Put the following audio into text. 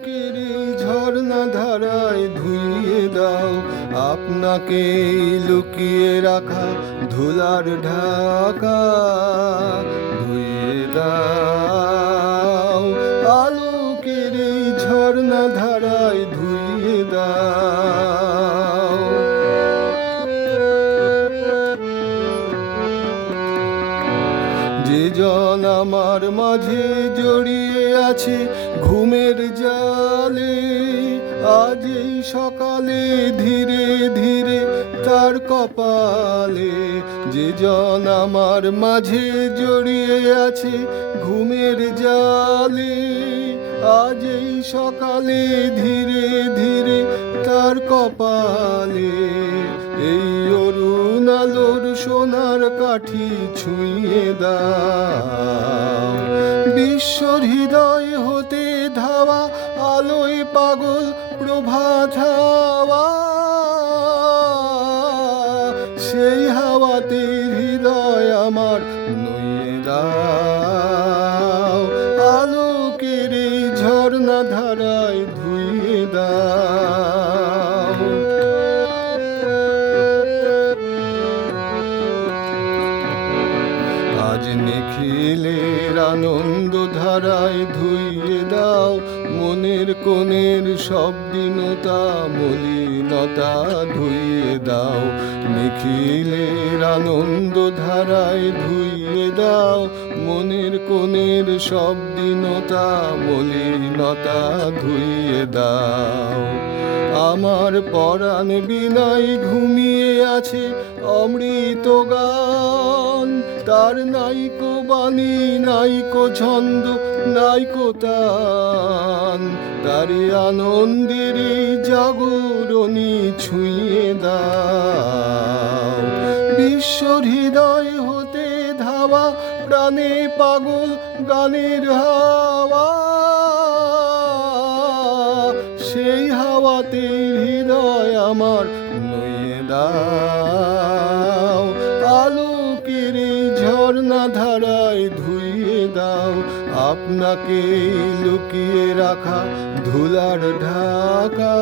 আলোকের এই ঝর্ণা ধারায় ধুইয়ে দাও আপনাকে লুকিয়ে রাখা ধুলার ঢাকা। ধুইয়ে দাও আলোকের এই ঝর্ণা ধারায় ধুইয়ে দাও। যে জন আমার মাঝে জড়িয়ে আছে ঘুমের জালে, আজ এই সকালে ধীরে ধীরে তার কপালে। যে জন আমার মাঝে জড়িয়ে আছে ঘুমের জালে, আজ এই সকালে ধীরে ধীরে তার কপালে। এই অরুণ আলোর সোনার কাঠি ছুঁয়ে দাও। বিশ্বর হৃদয় হতে ধাওয়া আলোয় পাগল প্রভাত হাওয়া, সেই হাওয়াতে হৃদয় আমার নুয়ে দাও। আলোকের এই ঝর্ণা ধারায় ধুইয়ে দাও। আজ নিখিলের আনন্দ ধারায় ধুইয়ে দাও মনের কোণের সব দীনতা মলিনতা ধুইয়ে দাও। নিখিলের আনন্দ ধারায় ধুইয়ে দাও মনের কোণের সব দীনতা মলিনতা ধুইয়ে দাও। আমার পরাণ বিনাই ঘুমিয়ে আছে অমৃত গান, তার নাইকো বাণী নাইকো ছন্দ নাইকো তান। তারে আনন্দের জাগরণী ছুঁয়ে দাও। বিশ্বর হৃদয় হতে ধাওয়া প্রাণে পাগল গানের হাওয়া, সেই হাওয়াতে হৃদয় আমার নুয়ে দাও। আলোকের এই ঝর্ণা ধারায় ধুইয়ে দাও আপনাকে লুকিয়ে রাখা ধুলার ঢাকা।